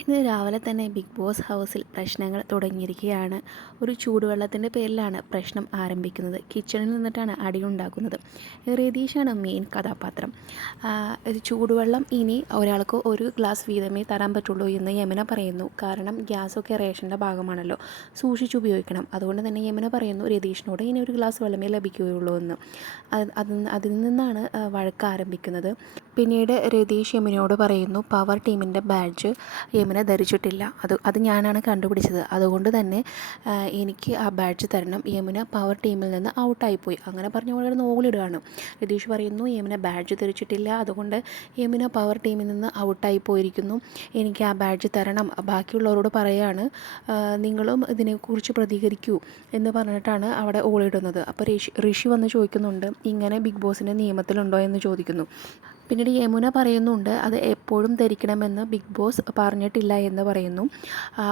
ഇന്ന് രാവിലെ തന്നെ ബിഗ് ബോസ് ഹൗസിൽ പ്രശ്നങ്ങൾ തുടങ്ങിയിരിക്കുകയാണ്. ഒരു ചൂടുവെള്ളത്തിൻ്റെ പേരിലാണ് പ്രശ്നം ആരംഭിക്കുന്നത്. കിച്ചണിൽ നിന്നിട്ടാണ് അടിയുണ്ടാക്കുന്നത്. രതീഷാണ് മെയിൻ കഥാപാത്രം. ചൂടുവെള്ളം ഇനി ഒരാൾക്ക് ഒരു ഗ്ലാസ് വീതമേ തരാൻ പറ്റുള്ളൂ എന്ന് യമുന പറയുന്നു. കാരണം ഗ്യാസൊക്കെ റേഷൻ്റെ ഭാഗമാണല്ലോ, സൂക്ഷിച്ചുപയോഗിക്കണം. അതുകൊണ്ട് തന്നെ യമുന പറയുന്നു രതീഷിനോട് ഇനി ഒരു ഗ്ലാസ് വെള്ളമേ ലഭിക്കുകയുള്ളൂ എന്ന്. അതിൽ നിന്നാണ് വഴക്ക് ആരംഭിക്കുന്നത്. പിന്നീട് രതീഷ് യമുനയോട് പറയുന്നു പവർ ടീമിൻ്റെ ബാഡ്ജ് യമുന ധരിച്ചിട്ടില്ല, അത് ഞാനാണ് കണ്ടുപിടിച്ചത്, അതുകൊണ്ട് തന്നെ എനിക്ക് ആ ബാഡ്ജ് തരണം. യമുന പവർ ടീമിൽ നിന്ന് ഔട്ടായിപ്പോയി. അങ്ങനെ പറഞ്ഞ് വളരെ നോളിടുകയാണ്. രതീഷ് പറയുന്നു യമുന ബാഡ്ജ് ധരിച്ചിട്ടില്ല, അതുകൊണ്ട് യമുന പവർ ടീമിൽ നിന്ന് ഔട്ടായി പോയിരിക്കുന്നു, എനിക്ക് ആ ബാഡ്ജ് തരണം. ബാക്കിയുള്ളവരോട് പറയുകയാണ് നിങ്ങളും ഇതിനെക്കുറിച്ച് പ്രതികരിക്കൂ എന്ന് പറഞ്ഞിട്ടാണ് അവിടെ ഓളിടുന്നത്. അപ്പോൾ ഋഷി വന്ന് ചോദിക്കുന്നുണ്ട് ഇങ്ങനെ ബിഗ് ബോസിൻ്റെ നിയമത്തിലുണ്ടോ എന്ന് ചോദിക്കുന്നു. പിന്നീട് യമുന പറയുന്നുണ്ട് അത് എപ്പോഴും ധരിക്കണമെന്ന് ബിഗ് ബോസ് പറഞ്ഞിട്ടില്ല എന്ന് പറയുന്നു.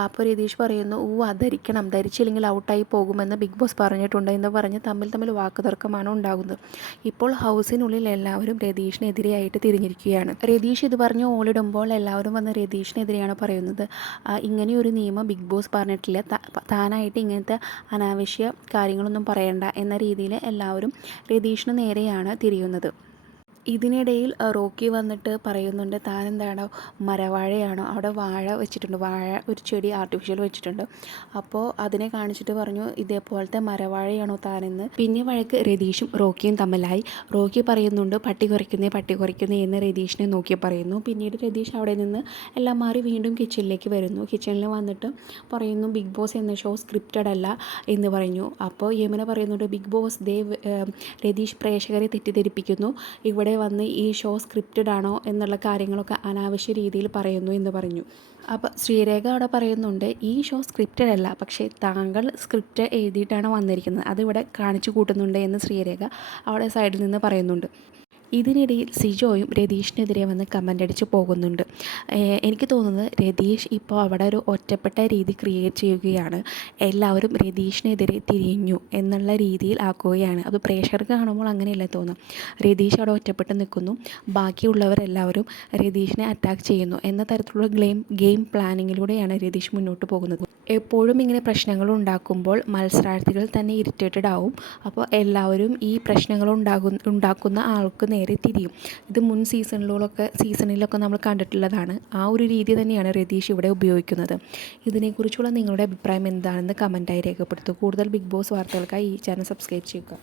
അപ്പോൾ രതീഷ് പറയുന്നു അത് ധരിക്കണം, ധരിച്ചില്ലെങ്കിൽ ഔട്ടായി പോകുമെന്ന് ബിഗ് ബോസ് പറഞ്ഞിട്ടുണ്ട് എന്ന് പറഞ്ഞ് തമ്മിൽ വാക്കുതർക്കമാണ് ഉണ്ടാകുന്നത്. ഇപ്പോൾ ഹൗസിനുള്ളിൽ എല്ലാവരും രതീഷിനെതിരെയായിട്ട് തിരിഞ്ഞിരിക്കുകയാണ്. രതീഷ് ഇത് പറഞ്ഞ് ഓളിടുമ്പോൾ എല്ലാവരും വന്ന് രതീഷിനെതിരെയാണ് പറയുന്നത്. ഇങ്ങനെയൊരു നിയമം ബിഗ് ബോസ് പറഞ്ഞിട്ടില്ല, താനായിട്ട് ഇങ്ങനത്തെ അനാവശ്യ കാര്യങ്ങളൊന്നും പറയണ്ട എന്ന രീതിയിൽ എല്ലാവരും രതീഷിന് നേരെയാണ് തിരിയുന്നത്. ഇതിനിടയിൽ റോക്കി വന്നിട്ട് പറയുന്നുണ്ട് താൻ എന്താണോ മരവാഴയാണോ, അവിടെ വാഴ വെച്ചിട്ടുണ്ട്, വാഴ ഒരു ചെടി ആർട്ടിഫിഷ്യൽ വെച്ചിട്ടുണ്ട്, അപ്പോൾ അതിനെ കാണിച്ചിട്ട് പറഞ്ഞു ഇതേപോലത്തെ മരവാഴയാണോ താനെന്ന്. പിന്നെ വഴക്ക് രതീഷും റോക്കിയും തമ്മിലായി. റോക്കി പറയുന്നുണ്ട് പട്ടി കുറയ്ക്കുന്നേ എന്ന് രതീഷിനെ നോക്കി പറയുന്നു. പിന്നീട് രതീഷ് അവിടെ നിന്ന് എല്ലാം മാറി വീണ്ടും കിച്ചണിലേക്ക് വരുന്നു. കിച്ചണിൽ വന്നിട്ട് പറയുന്നു ബിഗ് ബോസ് എന്ന ഷോ സ്ക്രിപ്റ്റഡ് അല്ല എന്ന് പറഞ്ഞു. അപ്പോൾ യമുന പറയുന്നുണ്ട് ബിഗ് ബോസ് രതീഷ് പ്രേക്ഷകരെ തെറ്റിദ്ധരിപ്പിക്കുന്നു, ഇവിടെ വന്ന് ഈ ഷോ സ്ക്രിപ്റ്റഡ് ആണോ എന്നുള്ള കാര്യങ്ങളൊക്കെ അനാവശ്യ രീതിയിൽ പറയുന്നു എന്ന് പറഞ്ഞു. അപ്പോൾ ശ്രീരേഖ അവിടെ പറയുന്നുണ്ട് ഈ ഷോ സ്ക്രിപ്റ്റഡ് അല്ല, പക്ഷേ താങ്കൾ സ്ക്രിപ്റ്റ് എഴുതിയിട്ടാണ് വന്നിരിക്കുന്നത്, അതിവിടെ കാണിച്ചു കൂട്ടുന്നുണ്ട് എന്ന് ശ്രീരേഖ അവിടെ സൈഡിൽ നിന്ന് പറയുന്നുണ്ട്. ഇതിനിടയിൽ സിജോയും രതീഷിനെതിരെ വന്ന് കമൻ്റ് അടിച്ച് പോകുന്നുണ്ട്. എനിക്ക് തോന്നുന്നത് രതീഷ് ഇപ്പോൾ അവിടെ ഒരു ഒറ്റപ്പെട്ട രീതി ക്രിയേറ്റ് ചെയ്യുകയാണ്. എല്ലാവരും രതീഷിനെതിരെ തിരിഞ്ഞു എന്നുള്ള രീതിയിൽ ആക്കുകയാണ്. അത് പ്രേക്ഷകർക്ക് കാണുമ്പോൾ അങ്ങനെയല്ല തോന്നും. രതീഷ് അവിടെ ഒറ്റപ്പെട്ട് നിൽക്കുന്നു, ബാക്കിയുള്ളവരെല്ലാവരും രതീഷിനെ അറ്റാക്ക് ചെയ്യുന്നു എന്ന തരത്തിലുള്ള ഗെയിം പ്ലാനിങ്ങിലൂടെയാണ് രതീഷ് മുന്നോട്ട് പോകുന്നത്. എപ്പോഴും ഇങ്ങനെ പ്രശ്നങ്ങൾ ഉണ്ടാക്കുമ്പോൾ മത്സരാർത്ഥികൾ തന്നെ ഇറിറ്റേറ്റഡ് ആവും. അപ്പോൾ എല്ലാവരും ഈ പ്രശ്നങ്ങൾ ഉണ്ടാക്കുന്ന ആൾക്ക് നേരെ തിരിയും. ഇത് മുൻ സീസണിലൊക്കെ നമ്മൾ കണ്ടിട്ടുള്ളതാണ്. ആ ഒരു രീതി തന്നെയാണ് രതീഷ് ഇവിടെ ഉപയോഗിക്കുന്നത്. ഇതിനെക്കുറിച്ചുള്ള നിങ്ങളുടെ അഭിപ്രായം എന്താണെന്ന് കമൻറ്റായി രേഖപ്പെടുത്തുക. കൂടുതൽ ബിഗ് ബോസ് വാർത്തകൾക്കായി ഈ ചാനൽ സബ്സ്ക്രൈബ് ചെയ്യുക.